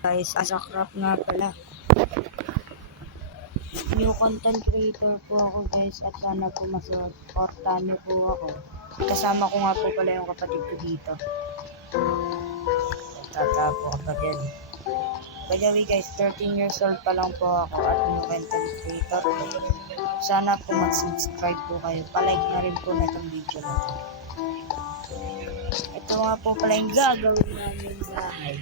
Guys, as a craft nga pala. New content creator po ako guys at sana po masuportahan niyo po ako. Kasama ko nga po pala yung kapatid ko dito. Tatapo kapatid. By the way guys, 13 years old pa lang po ako at new content creator. Sana po mag-subscribe po kayo. Palike na rin po na itong video na ito. Ito nga po pala yung gagawin namin bahay.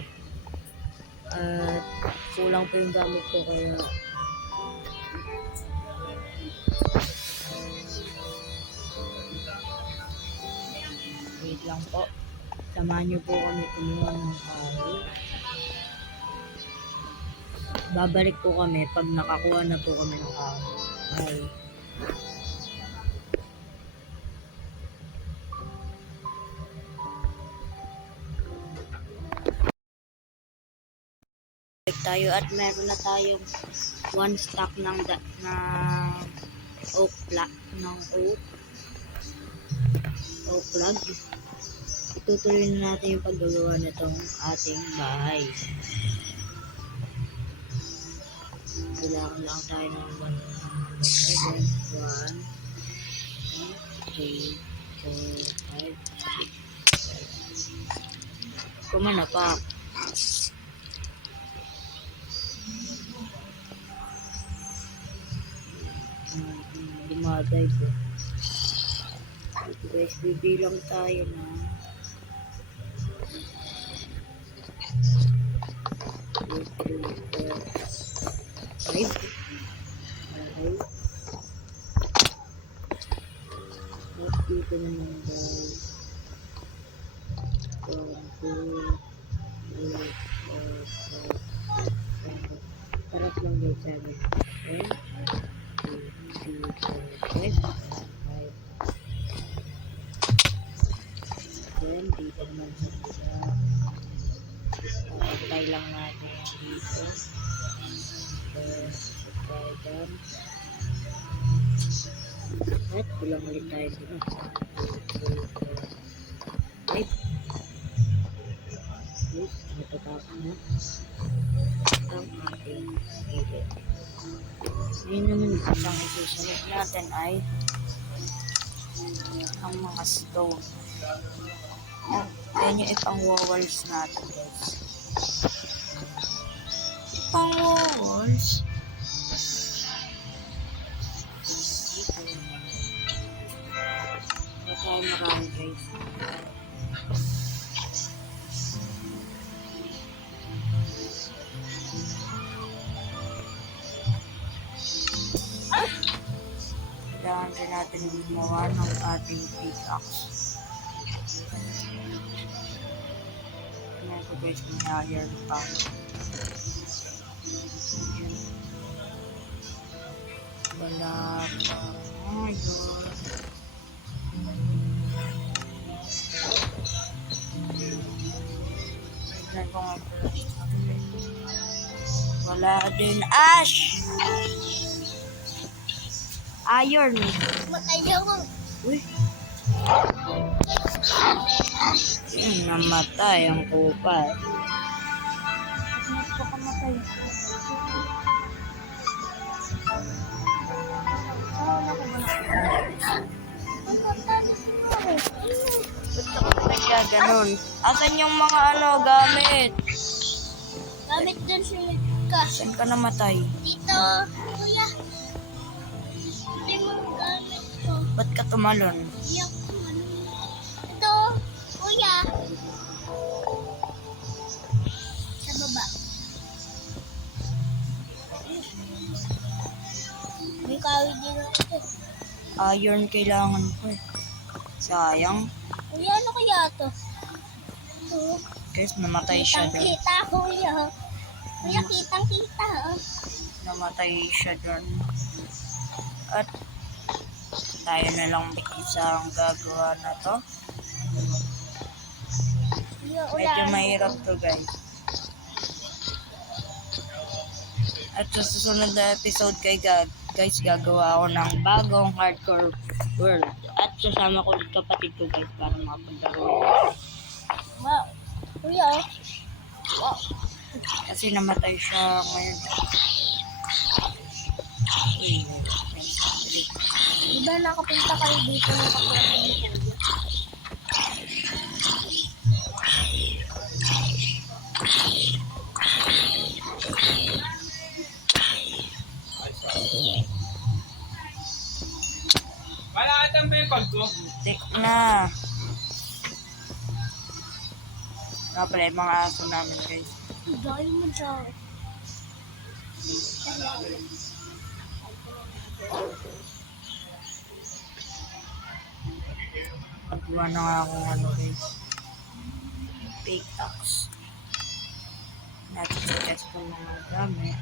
At kulang po yung gamit ko kaya wait lang po. Samahan niyo po kami kumuha ng kahoy. Babalik po kami pag nakakuha na po kami ng kahoy. Tayo at meron na tayong 1 stack ng oak log. Itutuloy na natin yung paggagawa nitong ating bahay. Kailangan lang tayo ng 1, 2, 3, 4, 5, 6, 7. Kumana pa. Dumaday po. Ito guys, bibilang tayo na 2, 3, 4, 5. At dito naman guys 1, 2, 3, 4, 5. Sarap lang guys sabi. Okay? 2, 3, 4, 5. Then, dito naman sa sila. Patay lang natin dito. Patay dyan. At kulang ulit tayo dito. 2, 3, 4, 5. Yes, natapos na ang ating video. Ngayon naman ang isusunod natin ay ang mga stone. Yan yung ipang-walls natin guys. Ipang-walls. Wala tayo marami guys. Kailangan din natin gumawa ng ating pickaxe. Tingnan ko guys kung na-iron pa. Wala pa. Tingnan ko nga pala. Wala din. Ash! Iron. Matayaw. Uy. Namatay ang kupal. Nagpakamatay. Ba't ka kaya ganun? Asan yung mga gamit? Gamit dun si Mika. Saan ka namatay? Dito, kuya. Ito yung gamit ko. Ba't ka tumalon? Iyak ko. Ito, kuya. Sa baba. May kawin din ako. Iron kailangan ko eh. Sayang. Kuya, ano kaya ito? Ito. Guys, namatay siya doon. Kitang-kita, kuya. Kuya, kitang-kita. Namatay siya doon. At tayo na lang isa ang gagawa na to. Kuya, Medyo ulan. mahirap to guys. At sa susunod na episode guys, gagawa ako ng bagong hardcore world. At sasama ko ulit kapatid ko guys para makapaglaro. Wow. Kuya, oh. Wow. At Kasi namatay siya ngayon. Uy, Di ba nakapunta kayo dito ng kaklase ni Kuya? Malakatan ba yung bag ko? tik na. Nga pala yung mga aso namin guys. Dahil mo siya. Pagkuha na nga akong ano guys. Pickaxe. Natin sa test ko mga gamit.